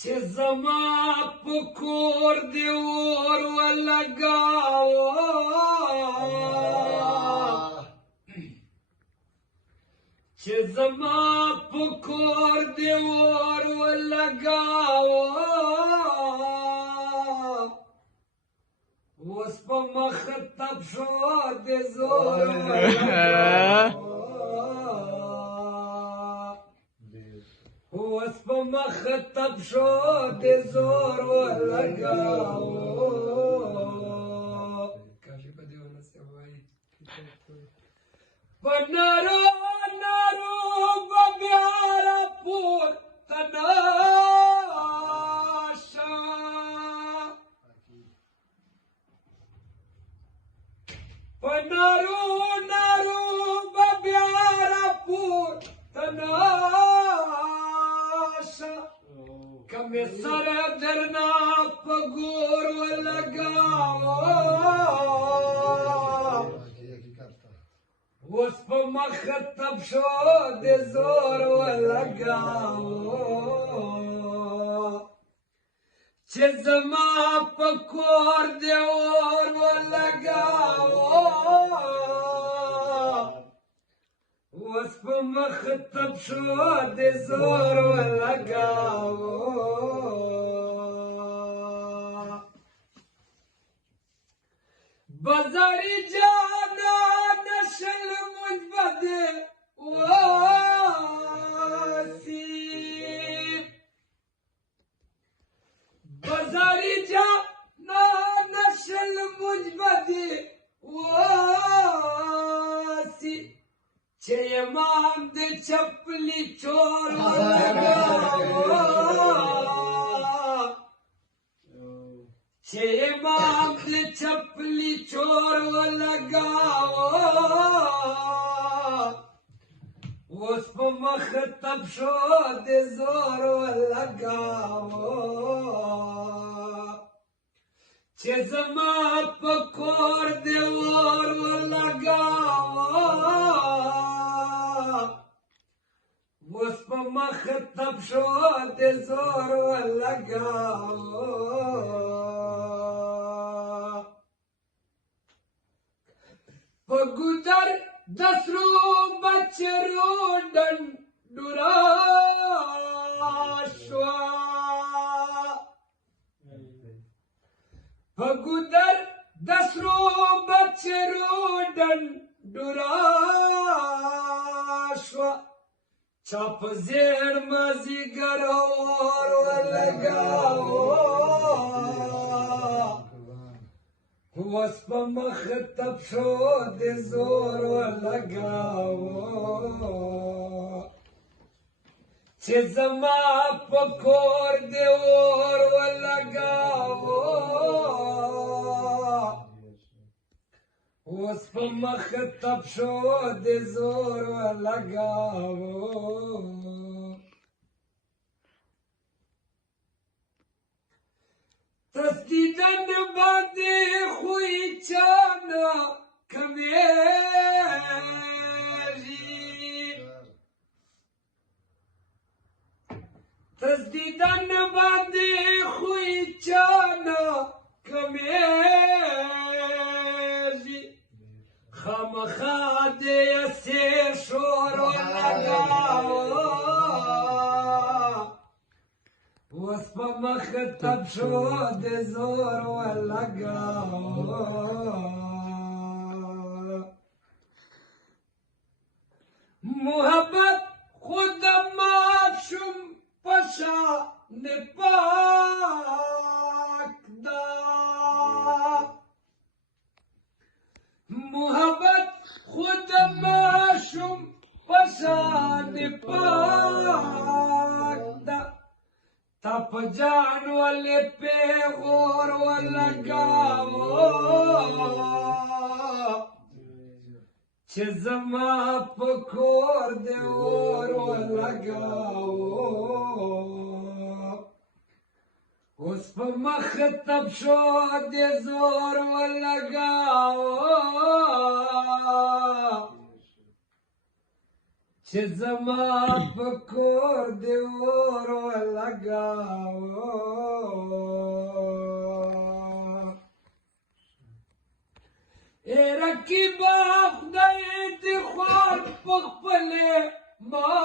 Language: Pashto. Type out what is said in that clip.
چې زما په کور دې اور ولګاوه چې زما په کور دې اور ولګاوه اوس په مخ تپ شو دې زور ولګاوه اوس په مخ تپ شو دې زور ولګاوه کافي په دې ونه څه وایي په نارو نارو به بیا راپورته نشه په نارو نارو به بیا راپورته نشه که مې سر درنه په ګور ولګاوه اوس په مخ تپ شو دې زور ولګاوه چې زما په کور دې اور ولګاوه اوس په مخ تپ شو دې زور ولګاوه بازاري جانان شل مجبد واسی بازاري جانان شل مجبد واسی چې امام دې چپلی چور ولګاوه چې امام دې چپلی چور ولګاوه اوس په مخ تپ شو دې زور ولګاوه چې زما په کور دې اور ولګاوه اوس په مخ تپ شو دې زور ولګاوه په ګودر د سرو بچرو ډنډوره شوه په ګودر د سرو بچرو ډنډوره شوه چا په زیړ مازدیګر اور ولګاوه اوس په مخ تپ شو دې زور ولګاوه چې زما په کور دې اور ولګاوه اوس په مخ تپ شو دې زور ولګاوه تسدیدن باندې خوی چانا کمیږي تسدیدن باندې خوی چانا کمیږي خامخا دې اسیر شور ولګاوه اوس په مخ تپ شو دې زور ولګاوه محبت خود معصوم په شان پاک دا محبت خود معصوم په شان پاک دا تپ جان والے پہ غور ولګاوه چې زما په کور دې اور ولګاوه اوس په مخ تپ شو دې زور ولګاوه چې زما په کور دې اور ولګاوه ای رقیبا خدای دې خوار په خپلې ما